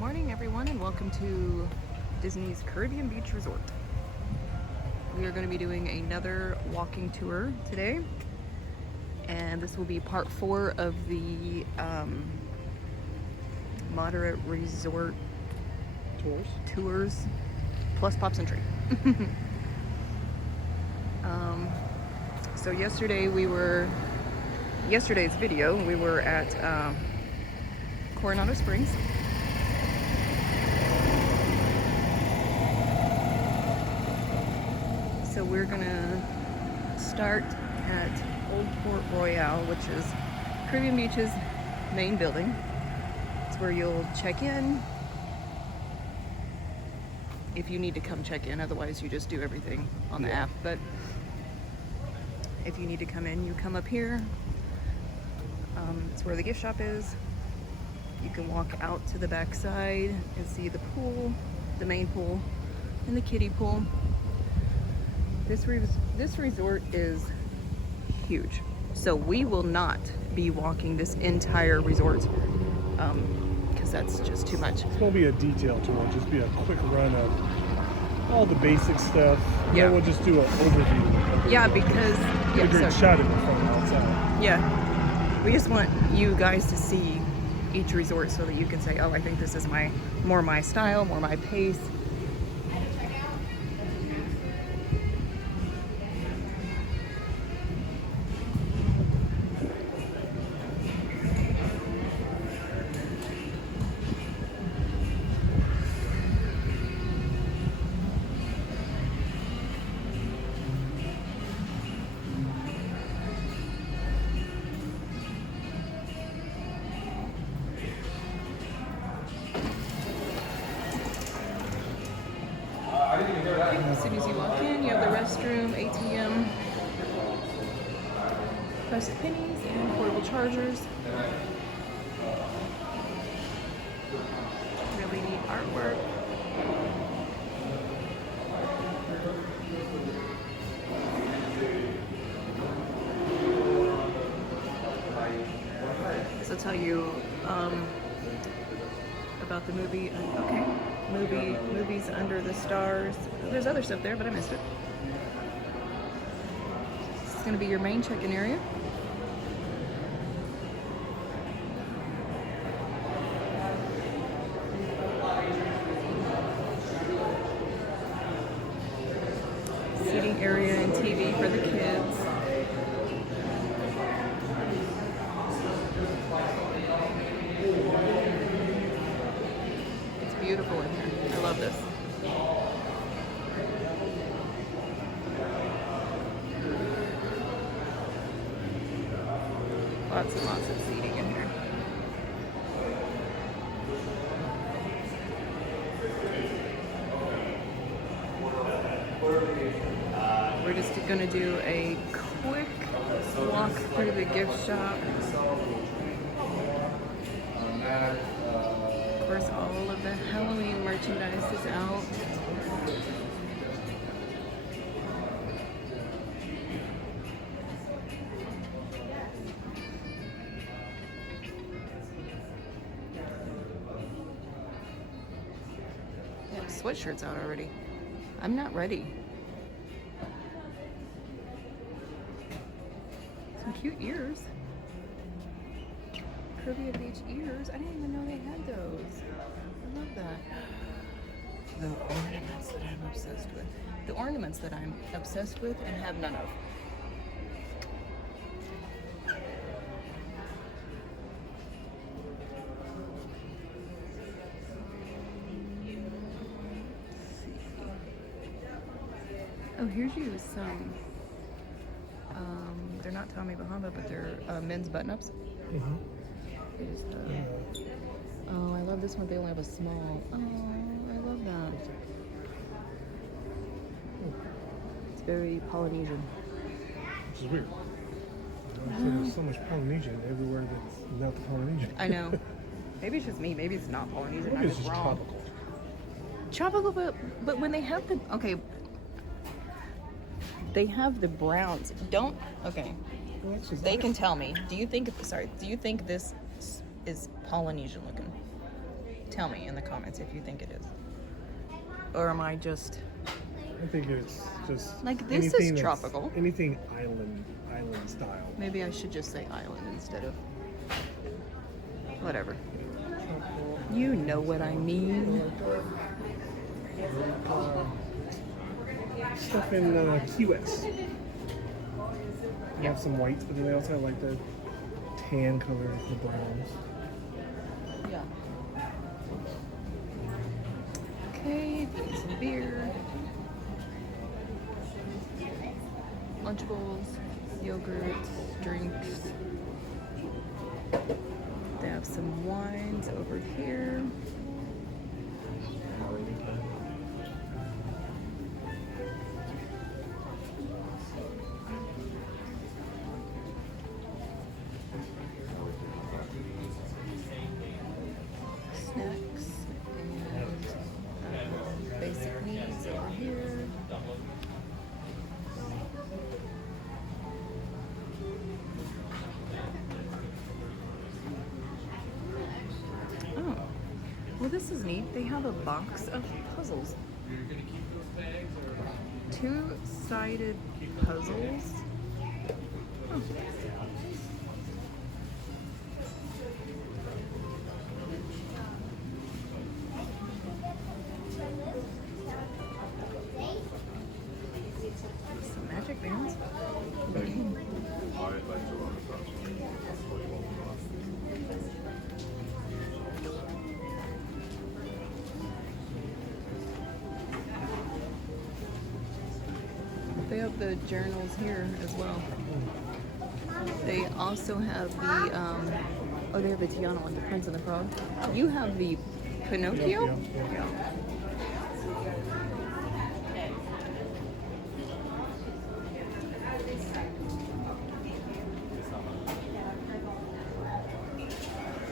morning, everyone, and welcome to Disney's Caribbean Beach Resort. We are going to be doing another walking tour today, and this will be part 4 of the moderate resort tours plus Pops and Tree. So yesterday's video, we were at Coronado Springs. So we're gonna start at Old Port Royale, which is Caribbean Beach's main building. It's where you'll check in if you need to come check in. Otherwise, you just do everything on the app. But if you need to come in, you come up here. It's where the gift shop is. You can walk out to the back side and see the pool, the main pool, and the kiddie pool. This resort is huge, so we will not be walking this entire resort because that's just too much. It won't be a detailed tour, it'll just be a quick run of all the basic stuff. Yeah. Then we'll just do an overview. Yeah, because a great shot in the front outside. Yeah, we just want you guys to see each resort so that you can say, oh, I think this is more my style, more my pace. As soon as you walk in, you have the restroom, ATM, pressed pennies, and portable chargers. Really neat artwork. This will tell you about the movie. Okay. Movies Under the Stars. There's other stuff there, but I missed it. This is going to be your main check-in area. Seating area and TV for the kids. Beautiful in here. I love this. Lots and lots of seating in here. We're just going to do a quick walk through the gift shop. Of course, all of the Halloween merchandise is out. They have sweatshirts out already. I'm not ready. Some cute ears. Caribbean Beach ears. I didn't even know they had those. I love that. The ornaments that I'm obsessed with. The ornaments that I'm obsessed with and have none of. Let's see. Oh, here's you some. They're not Tommy Bahama, but they're men's button-ups. Mm-hmm. Oh, I love this one. They only have a small. Oh, I love that. It's very Polynesian. Which is weird. There's so much Polynesian everywhere that's not the Polynesian. I know. Maybe it's just me. Maybe it's not Polynesian. Maybe I'm it's just just wrong. tropical. Tropical, but when they have the they have the browns. Okay. They can tell me. Do you think this is Polynesian looking? Tell me in the comments if you think it is. Or am I just... I think it's just Like, this is anything that's- tropical. Anything island style. Maybe I should just say island instead of... Whatever. You know what I mean. Stuff in Key West. You have some whites, but then they also have like the tan color, the browns. Yeah. Okay, getting some beer. Lunchables, yogurt, drinks. They have some wines over here. Snacks and basic needs over here. Oh, well, this is neat. They have a box of puzzles. Two-sided puzzles. Oh. Some magic bands. They have the journals here as well. They also have the, oh, they have the Tiana one, the Prince and the Frog. You have the Pinocchio? Yeah.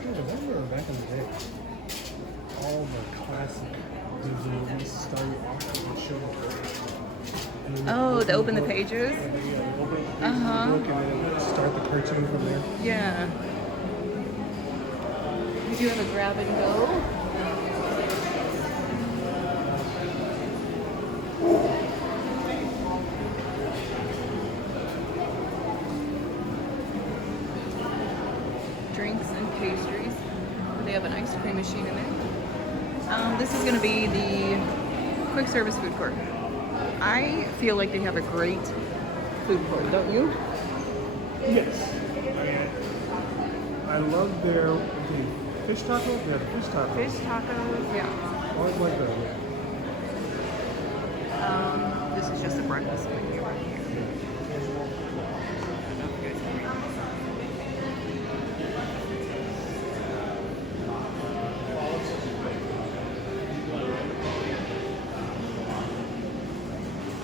I remember back in the day, all the classic Disney movies started off with a show. And then Oh, they open the book. pages? Yeah, they open the Uh-huh. book and then start the cartoon from there. Yeah. We do have a grab and go. Drinks and pastries. They have an ice cream machine in there. This is going to be the quick service food court. I feel like they have a great food court, don't you? Yes. I love their fish taco. They have fish tacos. Fish tacos, yeah. Always like that. This is just a breakfast menu right here.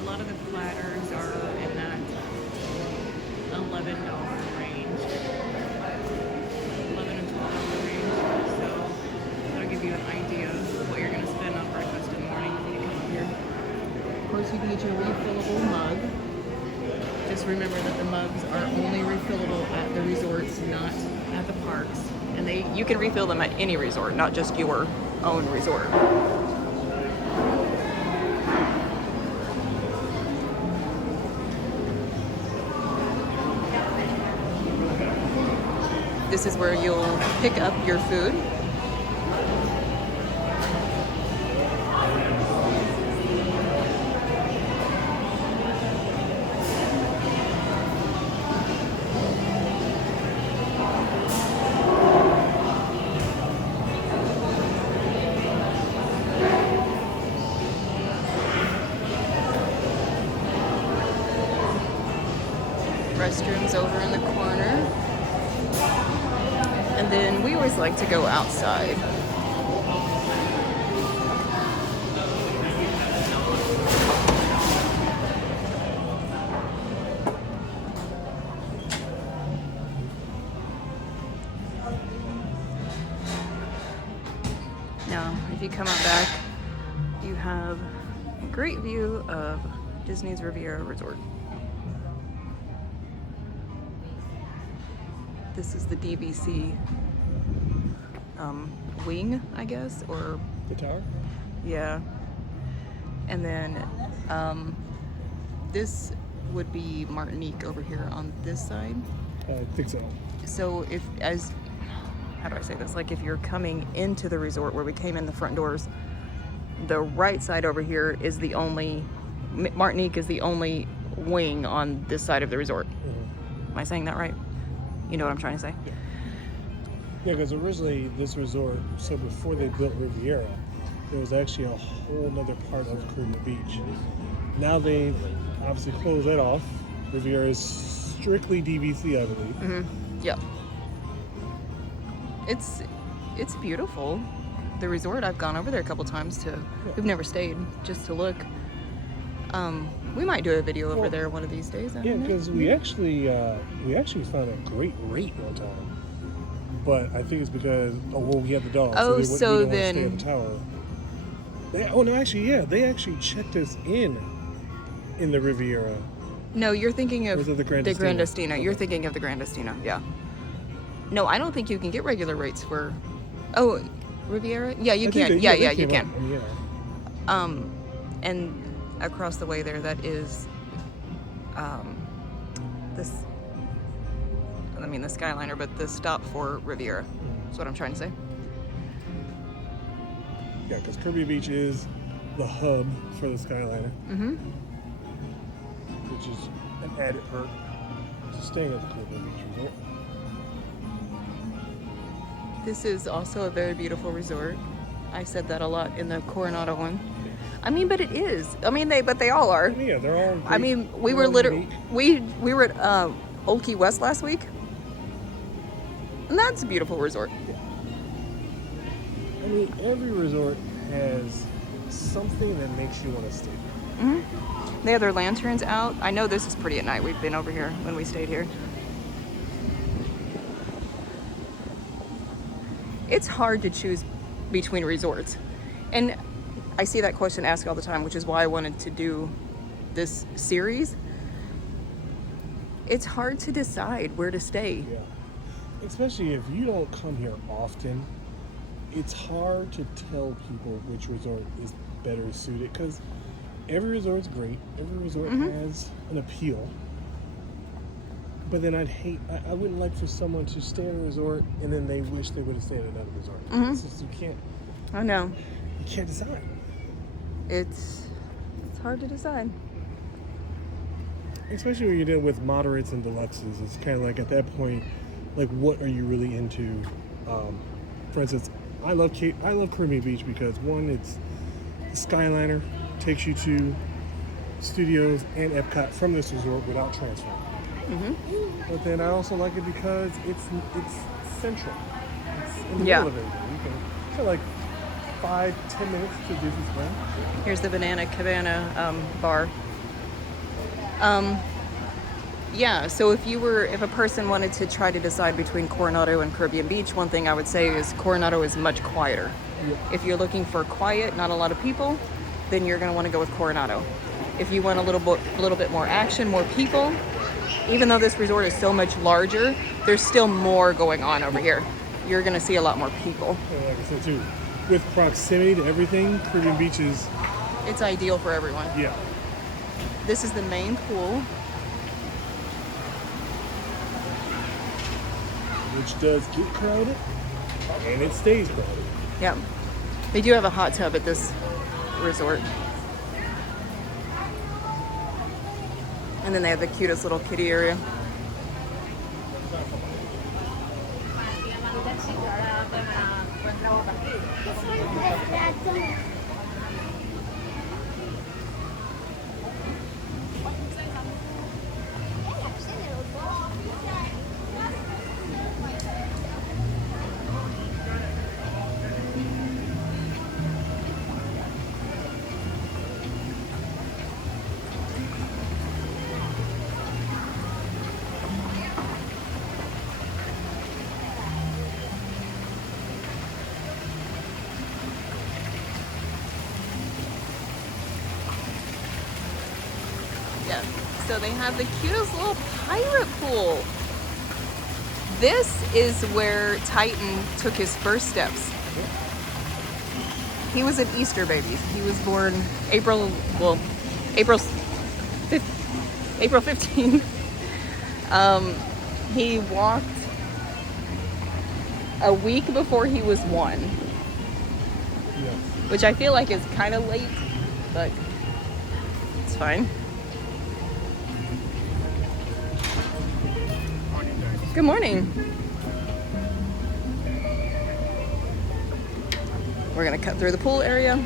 A lot of the platters are in that $11 range. 11 and $12 range. So that'll give you an idea of what you're going to spend on breakfast in the morning when you come up here. Of course, you can get your refillable mug. Just remember that the mugs are only refillable at the resorts, not at the parks. And you can refill them at any resort, not just your own resort. This is where you'll pick up your food. Restrooms over in the corner. And then we always like to go outside. Now, if you come up back, you have a great view of Disney's Riviera Resort. This is the DVC wing, I guess, or The tower? yeah. And then this would be Martinique over here on this side. I think so. So how do I say this? Like if you're coming into the resort where we came in the front doors, the right side over here is Martinique is the only wing on this side of the resort. Mm-hmm. Am I saying that right? You know what I'm trying to say? Yeah, because originally this resort, so before they built Riviera, there was actually a whole other part of Caribbean Beach. Now they've obviously closed that off. Riviera is strictly DVC, I believe. Mm-hmm. Yep. It's beautiful. The resort, I've gone over there a couple times we've never stayed, just to look. We might do a video over there one of these days. Yeah, because we actually found a great rate one time. But I think it's because we had the dogs. Oh, we so didn't then want to stay at the tower. They actually checked us in the Riviera. No, you're thinking of Or is it the Grand Grandistina. Okay. You're thinking of the Grandistina, yeah. No, I don't think you can get regular rates for. Oh, Riviera? Yeah, you can. Yeah, you can. Yeah. And across the way there, that is the Skyliner, but the stop for Riviera. That's what I'm trying to say. Yeah, because Caribbean Beach is the hub for the Skyliner, which is an added perk to staying at the Caribbean Beach resort. This is also a very beautiful resort. I said that a lot in the Coronado one. I mean, but it is. I mean, they all are. Yeah, they're all great. I mean, we were we were at Old Key West last week, and that's a beautiful resort. I mean, every resort has something that makes you want to stay there. Mm-hmm. They have their lanterns out. I know this is pretty at night. We've been over here when we stayed here. It's hard to choose between resorts, and I see that question asked all the time, which is why I wanted to do this series. It's hard to decide where to stay. Yeah, especially if you don't come here often. It's hard to tell people which resort is better suited because every resort's great. Every resort has an appeal. But then I wouldn't like for someone to stay at a resort and then they wish they would have stayed at another resort. It's just, I know. You can't decide. It's hard to decide. Especially when you're dealing with moderates and deluxes. It's kind of like at that point, like what are you really into? For instance, I love Caribbean Beach because one, it's the Skyliner takes you to studios and Epcot from this resort without transfer. But then I also like it because it's central. It's in the middle of everything. You can feel like 5-10 minutes to Disneyland. Here's the Banana Cabana bar. Yeah, so if a person wanted to try to decide between Coronado and Caribbean Beach, one thing I would say is Coronado is much quieter. Yep. If you're looking for quiet, not a lot of people, then you're going to want to go with Coronado. If you want a little bit more action, more people, even though this resort is so much larger, there's still more going on over here. You're going to see a lot more people. And like I said too, with proximity to everything, Caribbean Beach is... It's ideal for everyone. Yeah. This is the main pool. Which does get crowded, and it stays crowded. Yeah. They do have a hot tub at this resort. And then they have the cutest little kiddie area. Yeah, so they have the cutest little pirate pool. This is where Titan took his first steps. He was an Easter baby. He was born April, well, April, April 15th. He walked a week before he was 1, Yes. which I feel like is kind of late, but it's fine. Good morning. We're gonna cut through the pool area.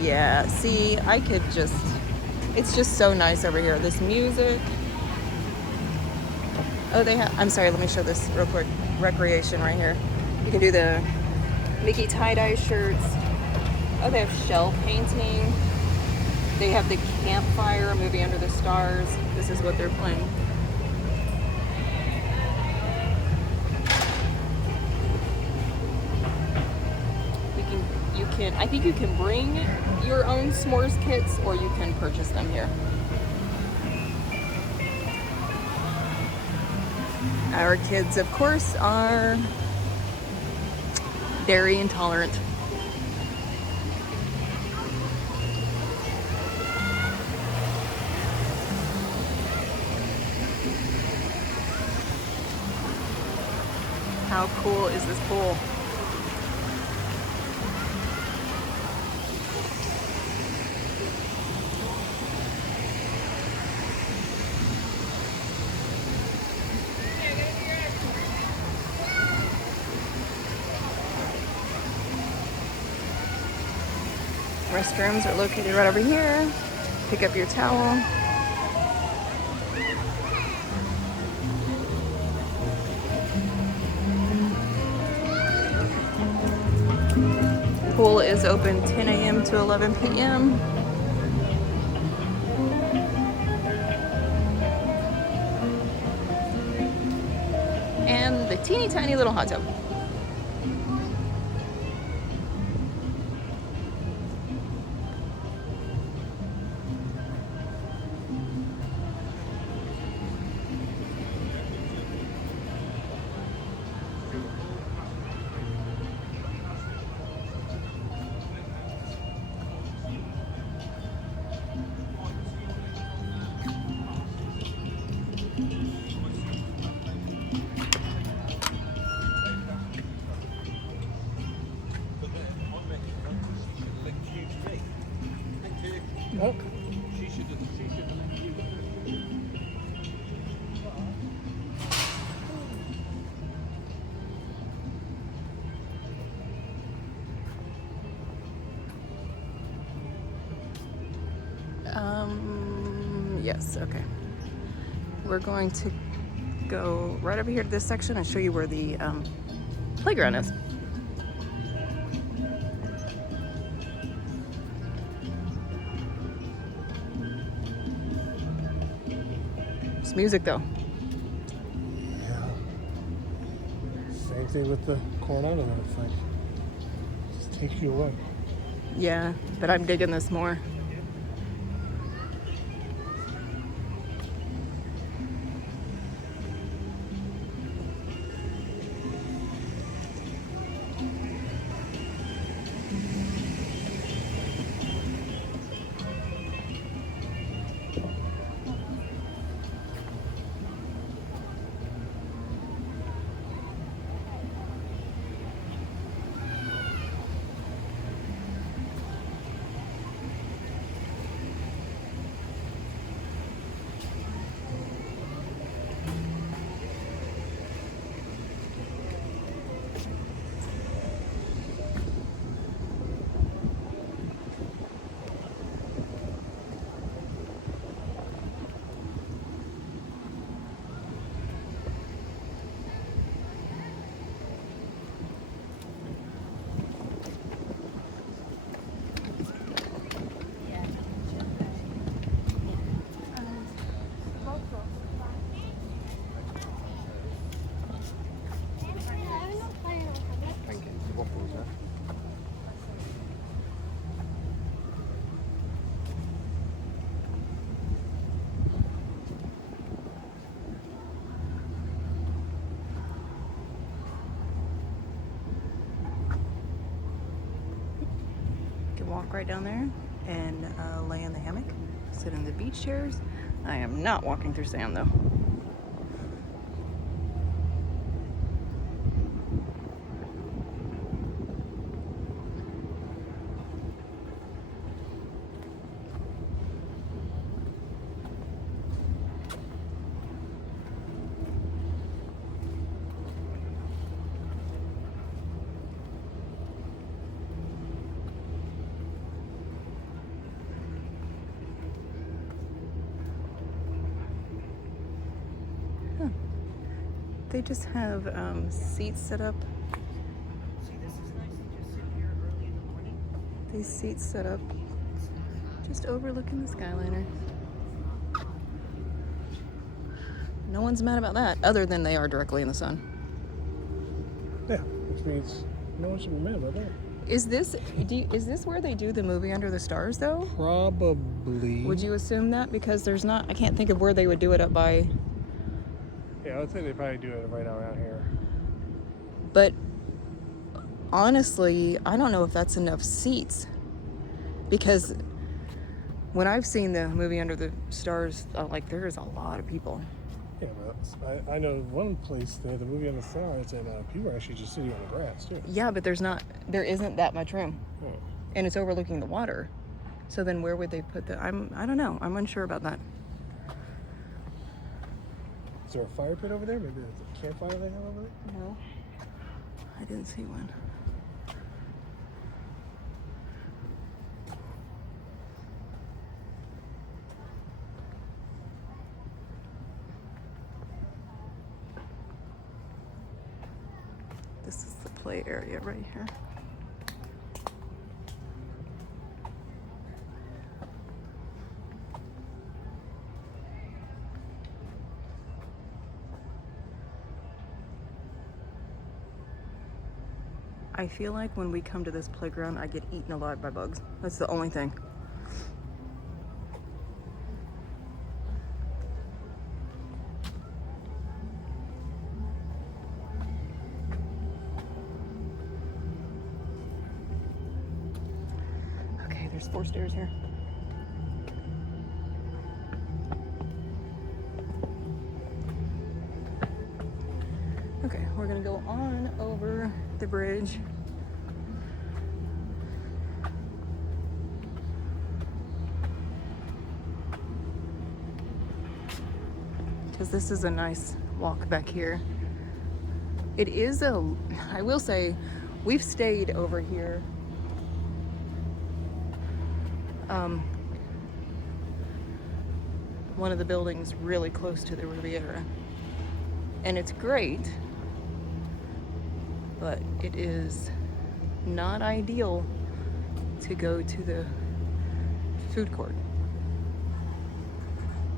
Yeah, see, I could just, it's just so nice over here. This music. Oh, they have, I'm sorry, let me show this real quick. Recreation right here. You can do the Mickey tie-dye shirts. Oh, they have shell painting. They have the campfire, a movie under the stars. This is what they're playing. I think you can bring your own s'mores kits or you can purchase them here. Our kids, of course, are dairy intolerant. How cool is this pool? Restrooms are located right over here. Pick up your towel. Pool is open 10 a.m. to 11 p.m. And the teeny tiny little hot tub. Look. Yes, okay. We're going to go right over here to this section and show you where the playground is. It's music though. Yeah. Same thing with the Coronado. It's like, just takes you away. Yeah, but I'm digging this more. walk right down there and lay in the hammock, sit in the beach chairs. I am not walking through sand though. They just have seats set up. See, this is nice to just sit here early in the morning. These seats set up just overlooking the Skyliner. No one's mad about that, other than they are directly in the sun. Yeah, which means no one should be mad about that. Is this where they do the movie Under the Stars though? Probably. Would you assume that? Because there's not, I can't think of where they would do it up by. Yeah, I would say they probably do it right around here. But honestly, I don't know if that's enough seats. Because when I've seen the movie Under the Stars, like there's a lot of people. Yeah, but I know one place there, the movie on the stars, and people are actually just sitting on the grass too. Yeah, but there isn't that much room. Oh. And it's overlooking the water. So then where would they put I don't know. I'm unsure about that. Is there a fire pit over there? Maybe there's a campfire they have over there? No. I didn't see one. This is the play area right here. I feel like when we come to this playground, I get eaten alive by bugs. That's the only thing. Okay, there's 4 stairs here. Okay, we're gonna go on over the bridge. Because this is a nice walk back here. It is I will say, we've stayed over here. One of the buildings really close to the Riviera. And it's great, but it is not ideal to go to the food court.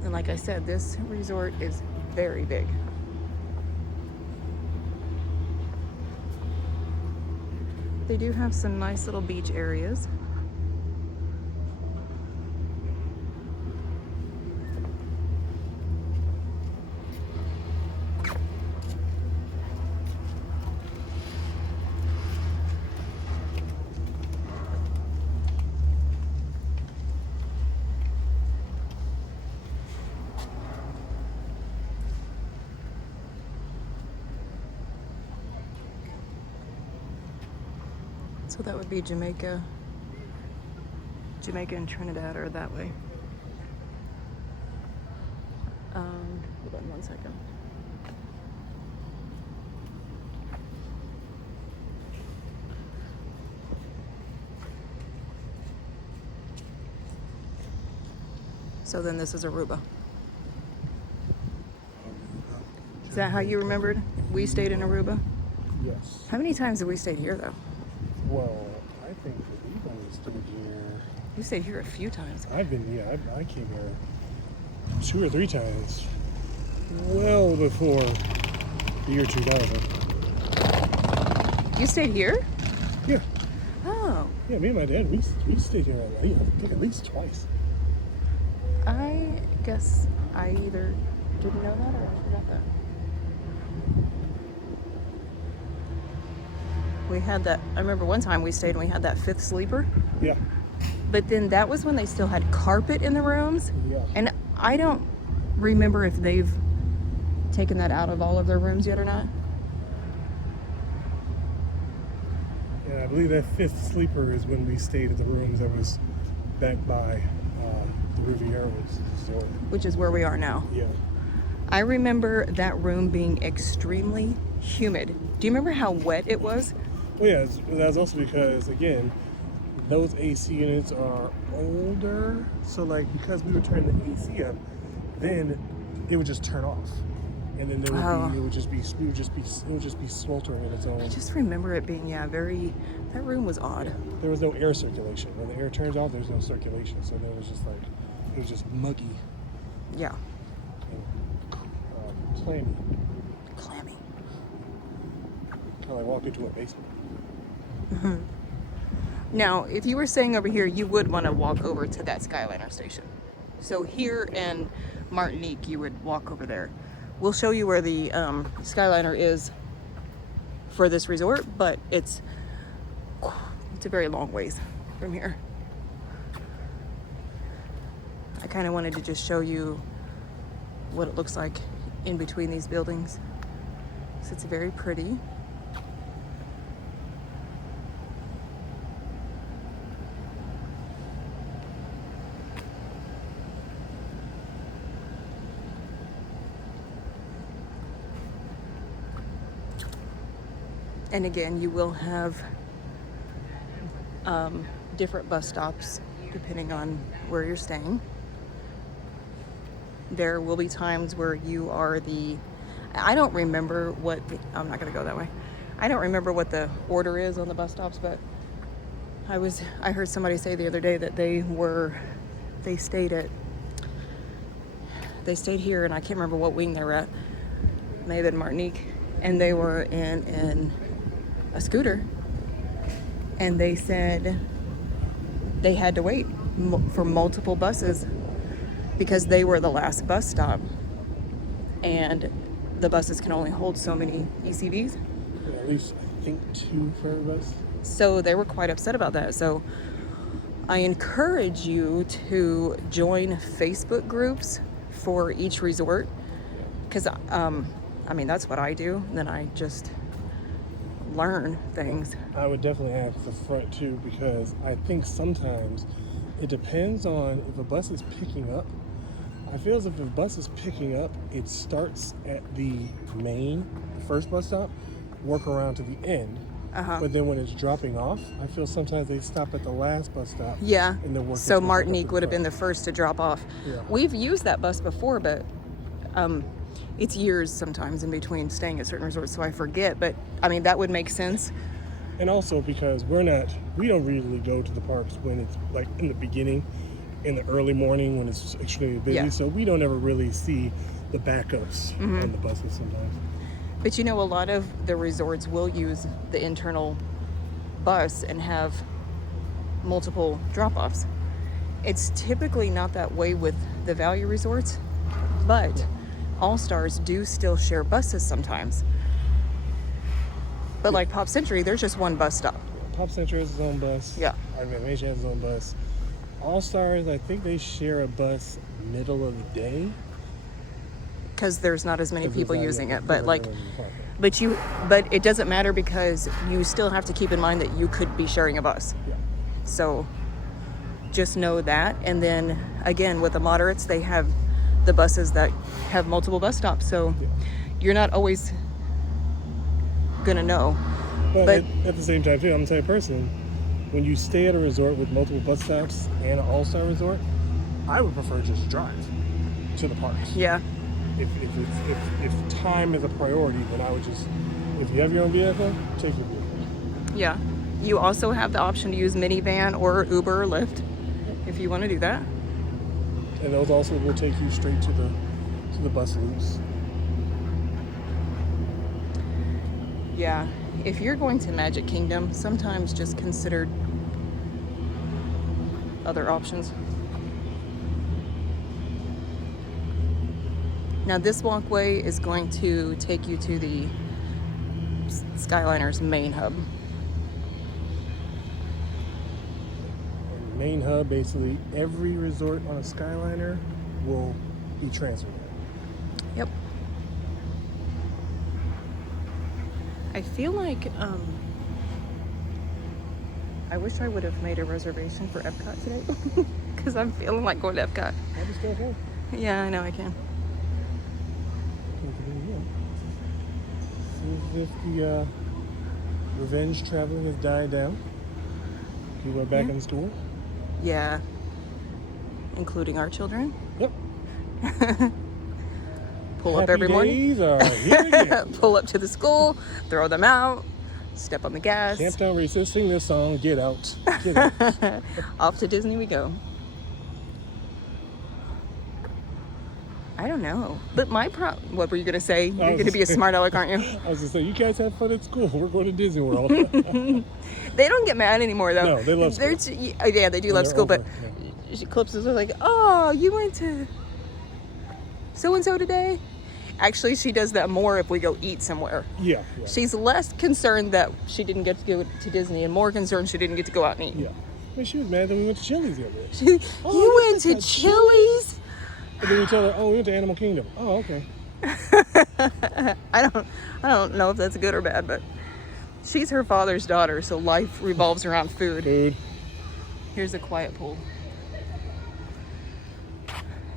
And like I said, this resort is very big. They do have some nice little beach areas. So that would be Jamaica and Trinidad are that way. Hold on 1 second. So then this is Aruba. Is that how you remembered? We stayed in Aruba? Yes. How many times have we stayed here though? Well, I think that we've only stayed here. You stayed here a few times. I came here 2 or 3 times. Well before the year 2000. You stayed here? Yeah. Oh. Yeah, me and my dad, we stayed here I think at least twice. I guess I either didn't know that or I forgot that. We had that, I remember one time we stayed and we had that 5th sleeper. Yeah. But then that was when they still had carpet in the rooms. Yeah. And I don't remember if they've taken that out of all of their rooms yet or not. Yeah, I believe that fifth sleeper is when we stayed at the rooms that was back by the Riviera Resort. Which is where we are now. Yeah. I remember that room being extremely humid. Do you remember how wet it was? Well, yeah, that's also because, again, those AC units are older. So, like, because we would turn the AC up, then it would just turn off. And then it would just be sweltering in its own. I just remember it being, that room was odd. There was no air circulation. When the air turns off, there's no circulation. So then it was just muggy Yeah. and clammy. Clammy. Kind of like walk into a basement. Now, if you were staying over here, you would want to walk over to that Skyliner station. So here in Martinique, you would walk over there. We'll show you where the Skyliner is for this resort, but it's a very long ways from here. I kind of wanted to just show you what it looks like in between these buildings. So it's very pretty. And again, you will have different bus stops depending on where you're staying. There will be times where you are I don't remember I'm not gonna go that way. I don't remember what the order is on the bus stops, but I heard somebody say the other day that they stayed here, and I can't remember what wing they were at. May have been Martinique, and they were in a scooter, and they said they had to wait for multiple buses because they were the last bus stop, and the buses can only hold so many ECVs. Yeah, at least I think 2 for every bus. So they were quite upset about that. So I encourage you to join Facebook groups for each resort, because that's what I do. Then I just learn things. I would definitely add the front too, because I think sometimes it depends on if a bus is picking up. I feel as if a bus is picking up, it starts at the first bus stop, work around to the end. But then when it's dropping off, I feel sometimes they stop at the last bus stop. Yeah. And then work So its way Martinique up would have the been the first to drop off. Yeah. We've used that bus before, but it's years sometimes in between staying at certain resorts, so I forget. But that would make sense. And also because we don't really go to the parks when it's like in the beginning, in the early morning when it's extremely busy. Yeah. So we don't ever really see the backups on the buses sometimes. But a lot of the resorts will use the internal bus and have multiple drop-offs. It's typically not that way with the value resorts, but All-Stars do still share buses sometimes. But like Pop Century, there's just one bus stop. Pop Century has its own bus. Yeah. Animation has its own bus. All-Stars, I think they share a bus middle of the day. Because there's not as many people using it. But like, but it doesn't matter, because you still have to keep in mind that you could be sharing a bus. Yeah. So just know that. And then again, with the moderates, they have the buses that have multiple bus stops. So you're not always gonna know. But at the same time too, I'm the type of person, when you stay at a resort with multiple bus stops and an all-star resort, I would prefer just drive to the parks. Yeah. If time is a priority, then I would just, if you have your own vehicle, take your vehicle. Yeah. You also have the option to use minivan or Uber or Lyft if you want to do that. And those also will take you straight to the bus loops. Yeah. If you're going to Magic Kingdom, sometimes just consider other options. Now this walkway is going to take you to the Skyliner's main hub. And main hub, basically every resort on a Skyliner will be transferred there. Yep. I feel like I wish I would have made a reservation for Epcot today because I'm feeling like going to Epcot. I just don't know. Yeah, I know I can. Seems as if the revenge traveling has died down. People are back in school. Yeah. Including our children. Yep. Pull up every morning. Days are here again. Pull up to the school, throw them out, step on the gas. Camp Town Racers, sing this song, get out. Get out. Off to Disney we go. I don't know. But what were you going to say? You're going to be a smart aleck, aren't you? I was just saying, you guys have fun at school. We're going to Disney World. They don't get mad anymore, though. No, they love school. Yeah, they do love school, but Clips is like, oh, you went to so-and-so today? Actually, she does that more if we go eat somewhere. Yeah. She's less concerned that she didn't get to go to Disney and more concerned she didn't get to go out and eat. Yeah. I mean, she was mad that we went to Chili's the other day. You went to Chili's? And then we tell her, oh, we went to Animal Kingdom. Oh, okay. I don't know if that's good or bad, but she's her father's daughter, so life revolves around food. Here's a quiet pool.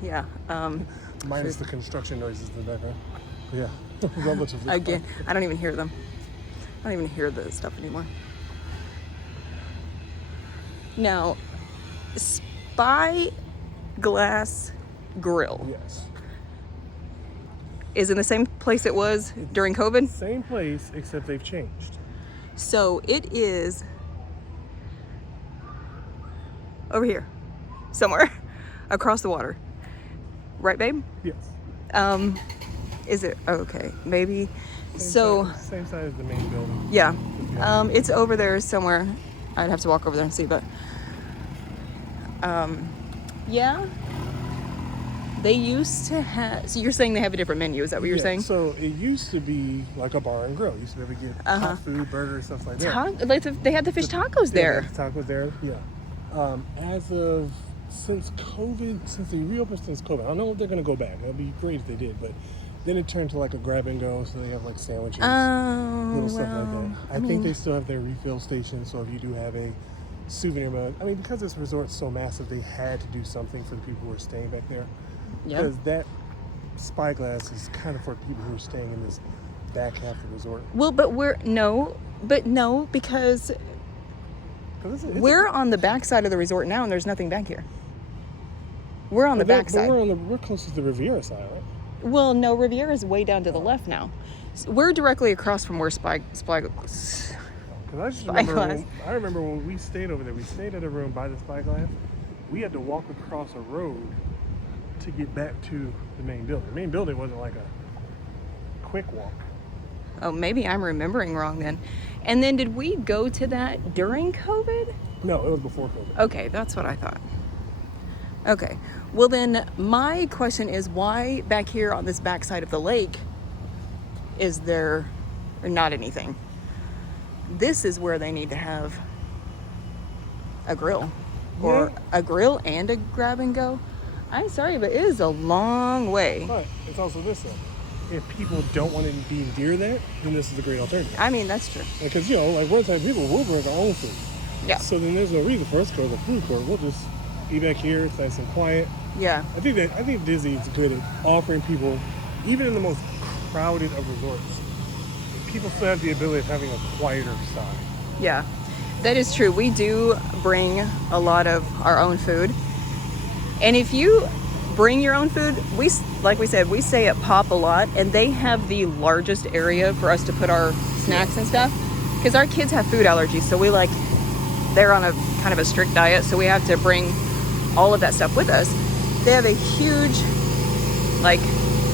Yeah. Minus the construction noises in the background. Yeah. Relatively. Again, I don't even hear them. I don't even hear the stuff anymore. Now, Spyglass Grill Yes. is in the same place it was during COVID. Same place, except they've changed. So it is over here, somewhere across the water. Right, babe? Yes. Is it? Oh, okay, maybe. Same size as the main building. Yeah. It's over there somewhere. I'd have to walk over there and see, but yeah. They used to have. So you're saying they have a different menu? Is that what you're saying? So it used to be like a bar and grill. You used to be able to get hot food, burgers, stuff like that. They had the fish tacos there. Yeah, the tacos there. Yeah. As of since they reopened since COVID, I don't know if they're gonna go back. That'd be great if they did, but then it turned to like a grab and go. So they have like sandwiches, little stuff like that. I think they still have their refill station. So if you do have a souvenir mug, I mean, because this resort's so massive, they had to do something for the people who are staying back there. Yeah. Because that Spyglass is kind of for people who are staying in this back half of the resort. Well, but no, because we're on the back side of the resort now, and there's nothing back here. We're on the back side. We're closest to the Riviera side, right? Well, no, Riviera is way down to the left now. So we're directly across from where Spyglass. Because I just remember when we stayed over there, we stayed at a room by the Spyglass. We had to walk across a road to get back to the main building. The main building wasn't like a quick walk. Oh, maybe I'm remembering wrong then. And then did we go to that during COVID? No, it was before COVID. Okay, that's what I thought. Okay, well then my question is, why back here on this back side of the lake is there not anything? This is where they need to have a grill, or a grill and a grab and go. I'm sorry, but it is a long way. But it's also this though. If people don't want to be near that, then this is a great alternative. I mean, that's true. Because, like we're the type of people, we'll bring our own food. Yeah. So then there's no reason for us to go to the food court. We'll just be back here, it's nice and quiet. Yeah. I think Disney is good at offering people, even in the most crowded of resorts, people still have the ability of having a quieter side. Yeah, that is true. We do bring a lot of our own food. And if you bring your own food, like we said, we stay at Pop a lot, and they have the largest area for us to put our snacks and stuff. Because our kids have food allergies, so they're on a kind of a strict diet, so we have to bring all of that stuff with us. They have a huge, I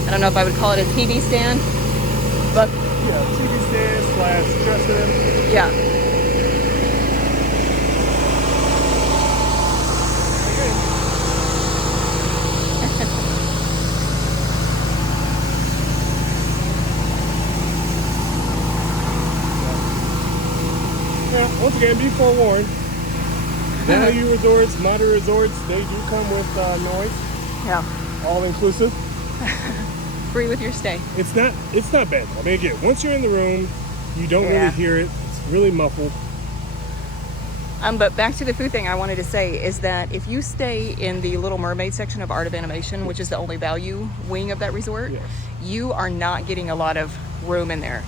don't know if I would call it a TV stand, but yeah, TV stand / dresser. Yeah. Once again, be forewarned. Value resorts, moderate resorts, they do come with noise, Yeah. all inclusive. Free with your stay. It's not bad. I mean, again, once you're in the room, you don't Yeah. really hear it. It's really muffled. But back to the food thing, I wanted to say is that if you stay in the Little Mermaid section of Art of Animation, which is the only value wing of that resort, Yes. you are not getting a lot of room in there.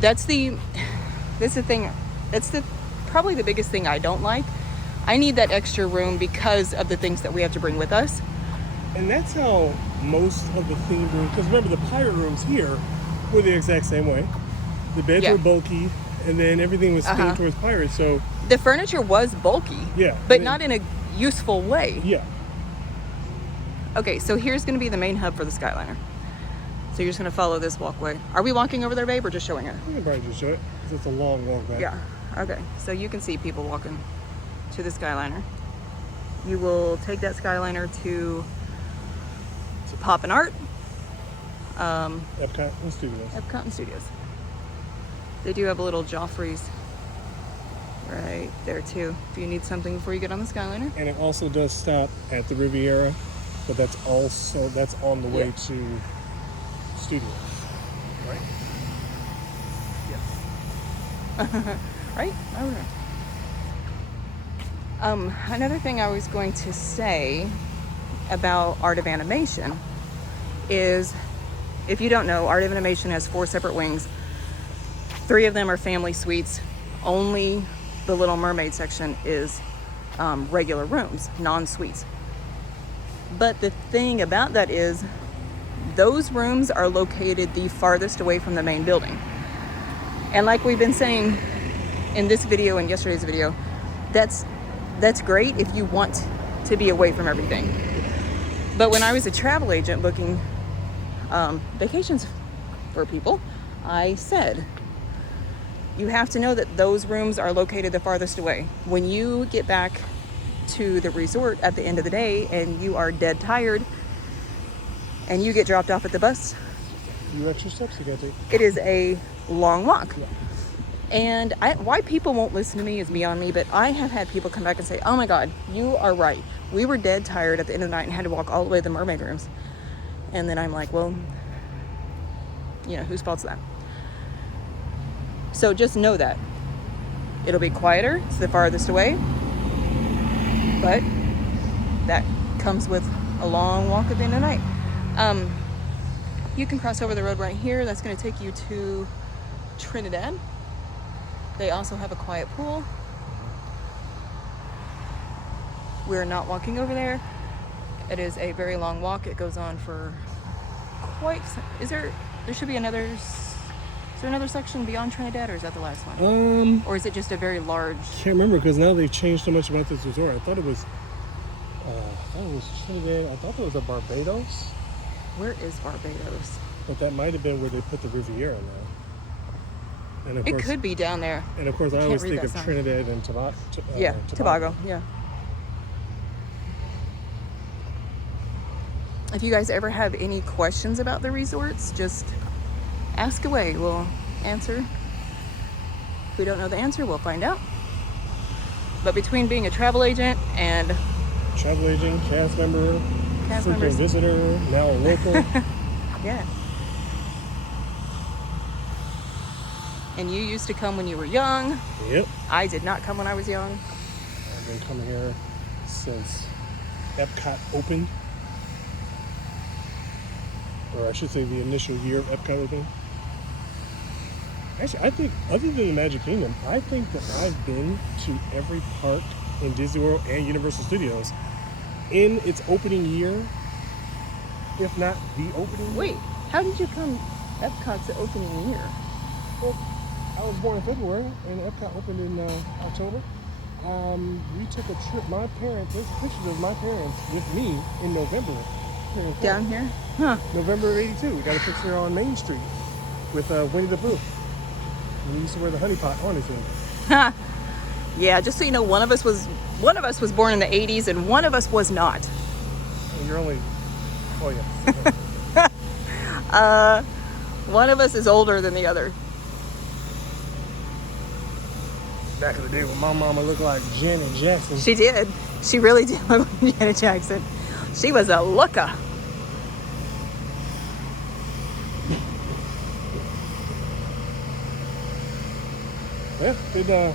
That's the thing. That's probably the biggest thing I don't like. I need that extra room because of the things that we have to bring with us. And that's how most of the theme rooms, because remember the pirate rooms here were the exact same way. The beds Yeah. were bulky, and then everything was themed towards pirates. So The furniture was bulky, yeah, but and not in a useful way. yeah. Okay, so here's going to be the main hub for the Skyliner. So you're just going to follow this walkway. Are we walking over there, babe, or just showing it? We can probably just show it because it's a long walk back. Yeah. Okay, so you can see people walking to the Skyliner. You will take that Skyliner to Pop and Art, Epcot and Studios. Epcot and Studios. They do have a little Joffrey's right there too, if you need something before you get on the Skyliner. And it also does stop at the Riviera, but that's on the way Yeah. to Studios, right? Yes. Right? Okay. Another thing I was going to say about Art of Animation is, if you don't know, Art of Animation has 4 separate wings. 3 of them are family suites. Only the Little Mermaid section is regular rooms, non-suites. But the thing about that is, those rooms are located the farthest away from the main building. And like we've been saying in this video and yesterday's video, that's great if you want to be away from everything. But when I was a travel agent booking vacations for people, I said, you have to know that those rooms are located the farthest away. When you get back to the resort at the end of the day and you are dead tired and you get dropped off at the bus, A few extra steps you gotta take. it is a long walk. Yeah. And why people won't listen to me is beyond me, but I have had people come back and say, oh my God, you are right. We were dead tired at the end of the night and had to walk all the way to the mermaid rooms. And then I'm like, well, you know, whose fault's that? So just know that. It'll be quieter, it's the farthest away, but that comes with a long walk at the end of the night. You can cross over the road right here. That's gonna take you to Trinidad. They also have a quiet pool. We're not walking over there. It is a very long walk. It goes on for there should be another, is there another section beyond Trinidad, or is that the last one? Or is it just a very large? Can't remember because now they've changed so much about this resort. I thought it was Trinidad. I thought it was a Barbados, Where is Barbados? but that might have been where they put the Riviera now. And of It course, could be down there. and of course, I can't always read think that of sign. Trinidad and Tobago. Tobago, yeah. If you guys ever have any questions about the resorts, just ask away. We'll answer. If we don't know the answer, we'll find out. But between being a travel agent and Travel agent, cast member, Cast frequent members. visitor, now a local. yeah. And you used to come when you were young. Yep. I did not come when I was young. I've been coming here since Epcot opened. Or I should say the initial year of Epcot opened. Actually, I think, other than the Magic Kingdom, I think that I've been to every park in Disney World and Universal Studios in its opening year, if not the opening year. Wait, how did you come Epcot's opening year? Well, I was born in February, and Epcot opened in October. We took a trip. My parents, there's pictures of my parents with me in November. Here in Florida. Down here? Huh. November of '82. We got a picture on Main Street with Winnie the Pooh. And he used to wear the honey pot on his head. Yeah, just so you know, one of us was born in the 80s and one of us was not. And you're only, oh yeah. One of us is older than the other. Back in the day when my mama looked like Janet Jackson. She did. She really did look like Janet Jackson. She was a looker. Yeah, did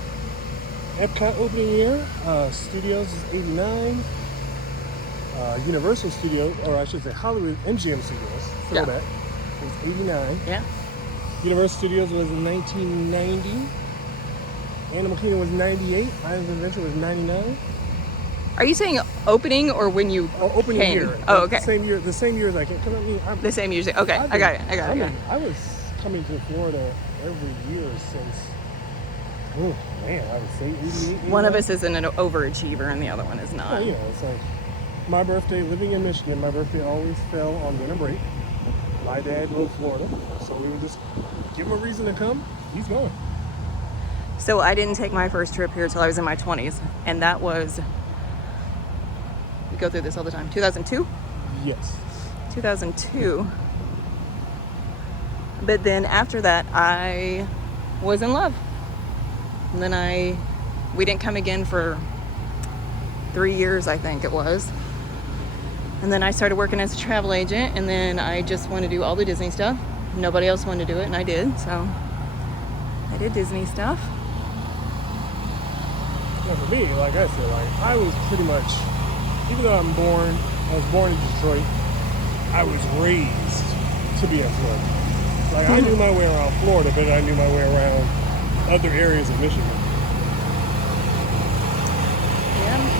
Epcot opening year. Studios is 89. Universal Studios, or I should say Hollywood MGM Studios, throwback, was 89. Yeah. Universal Studios was in 1990. Animal Kingdom was 98. Islands of Adventure was 99. Are you saying opening or when you Opening came? year. Oh, okay. The same year as I came. Cause I mean, The same music. Okay, I got it. I was coming to Florida every year since. Oh man, I would say 88. One of us is an overachiever and the other one is not. Well, you know, it's like my birthday. Living in Michigan, my birthday always fell on winter break. My dad loved Florida, so we would just give him a reason to come. He's going. So I didn't take my first trip here till I was in my 20s, and that was. We go through this all the time. 2002. Yes. 2002. But then after that, I was in love. And then we didn't come again for 3 years, I think it was. And then I started working as a travel agent, and then I just wanted to do all the Disney stuff. Nobody else wanted to do it, and I did. So I did Disney stuff. Yeah, for me, like I said, like I was pretty much, even though I was born in Detroit, I was raised to be in Florida. Like I knew my way around Florida, but I knew my way around other areas of Michigan. Yeah.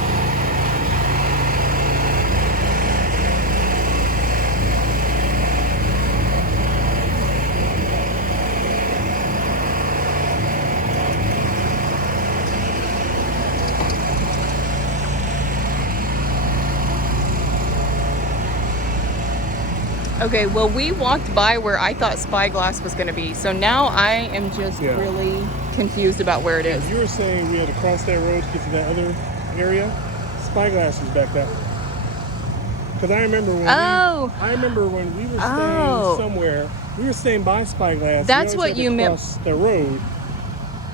Okay, well, we walked by where I thought Spyglass was going to be, so now I am just really confused about where it is. You were saying we had to cross that road to get to that other area. Spyglass is back that way. Because I remember when we were staying somewhere, we were staying by Spyglass. That's what you meant. Cross the road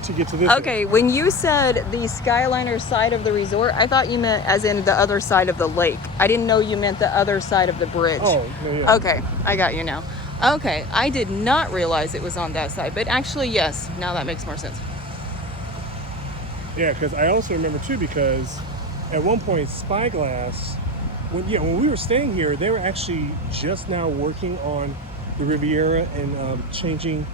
to get to this. Okay, when you said the Skyliner side of the resort, I thought you meant as in the other side of the lake. I didn't know you meant the other side of the bridge. Oh, yeah. Okay, I got you now. Okay, I did not realize it was on that side, but actually, yes, now that makes more sense. Yeah, because I also remember too, because at one point Spyglass, when we were staying here, they were actually just now working on the Riviera and changing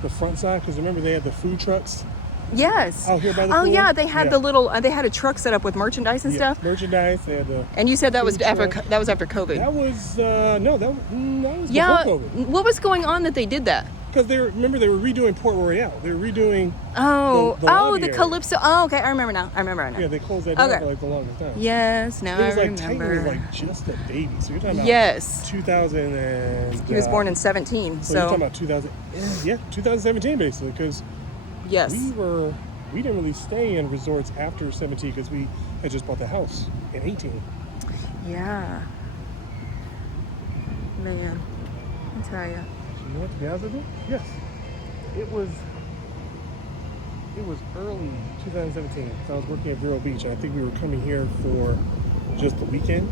the front side, because remember they had the food trucks. Yes. Out here by the oh pool? yeah, they had the little. They had a truck set up with merchandise and stuff. Merchandise. They had the. And you said that was food after truck. That was after COVID. That was no, that was Yeah. before COVID. What was going on that they did that? Because they were redoing Port Royale. They were redoing. Oh, the lobby the area. Calypso. Oh, okay, I remember now. Yeah, they closed that down for like the longest time. Yes, now It was I like remember. Titan was like just a baby. So you're talking about. Yes. 2000 and. He was born in 17, So you're talking about 2000. Yeah, 2017 basically, because. Yes. We didn't really stay in resorts after 17 because we had just bought the house in 18. Yeah. Man, I tell you. You know what, to be honest with you? Yes. It was early 2017. So I was working at Vero Beach, and I think we were coming here for just the weekend.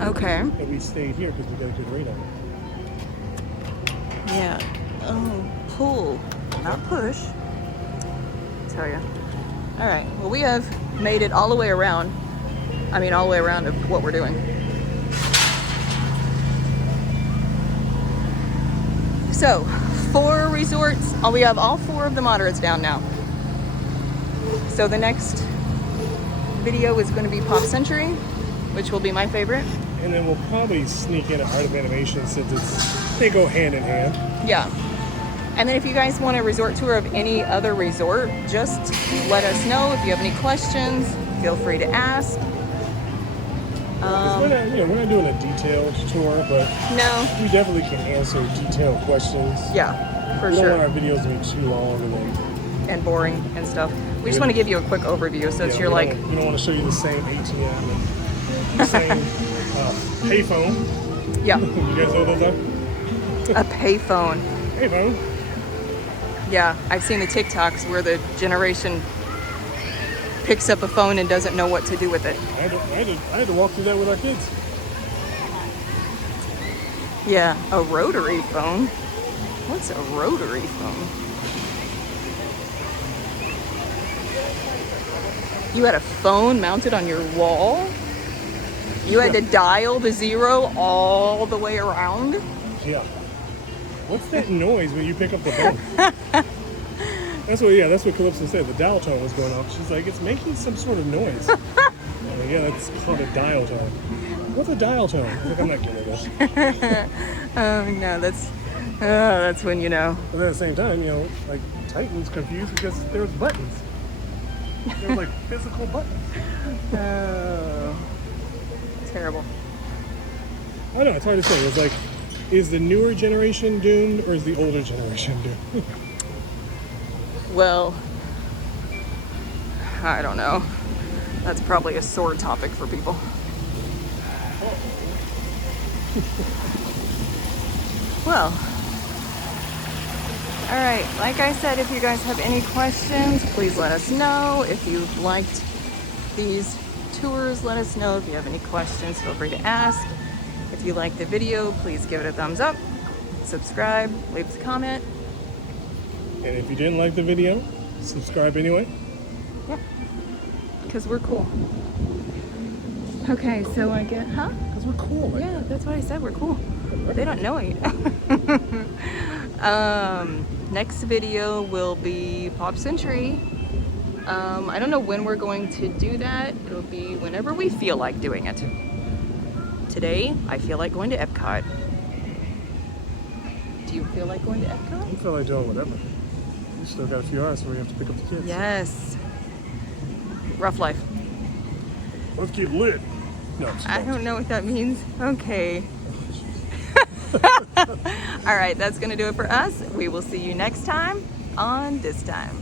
Okay. And we stayed here because we got a good rate on it. Yeah. Oh, pull, not push. Tell you. All right. Well, we have made it all the way around. I mean, all the way around of what we're doing. So, 4 resorts. We have all 4 of the moderates down now. So the next video is going to be Pop Century, which will be my favorite. And then we'll probably sneak in an Art of Animation since they go hand in hand. Yeah. And then if you guys want a resort tour of any other resort, just let us know. If you have any questions, feel free to ask. We're not doing a detailed tour, but No. we definitely can answer detailed questions. Yeah, for We don't sure. want our videos to be too long, and then And boring and stuff. We just want to give you a quick overview, so it's we you're like, don't want to show you the same ATM and the same payphone. yeah, You guys know what those are? a payphone. Payphone. Yeah, I've seen the TikToks where the generation picks up a phone and doesn't know what to do with it. I had to walk through that with our kids. Yeah, a rotary phone. What's a rotary phone? You had a phone mounted on your wall? You had to dial the 0 all the way around? Yeah. What's that noise when you pick up the phone? That's what Calypso said. The dial tone was going off. She's like, it's making some sort of noise. I'm like, yeah, that's called a dial tone. What's a dial tone? I was like, I'm not getting this. Oh no, that's when you know. But at the same time, you know, like Titan's confused because there's buttons. There's like physical buttons. Oh, terrible. I don't know, it's hard to say. It's like, is the newer generation doomed or is the older generation doomed? Well, I don't know. That's probably a sore topic for people. Well, all right, like I said, if you guys have any questions, please let us know. If you've liked these tours, let us know. If you have any questions, feel free to ask. If you like the video, please give it a thumbs up, subscribe, leave us a comment. And if you didn't like the video, subscribe anyway. Yep, because we're cool. Okay, so I get, huh? Because we're cool. Like Yeah, that's what I said, we're cool. They don't know it. Next video will be Pop Century. I don't know when we're going to do that. It'll be whenever we feel like doing it. Today, I feel like going to Epcot. Do you feel like going to Epcot? I feel like doing whatever. We still got a few hours, so we have to pick up the kids. Yes. Rough life. Let's get lit. No, I don't know what that means. Okay. All right, that's going to do it for us. We will see you next time on This Time.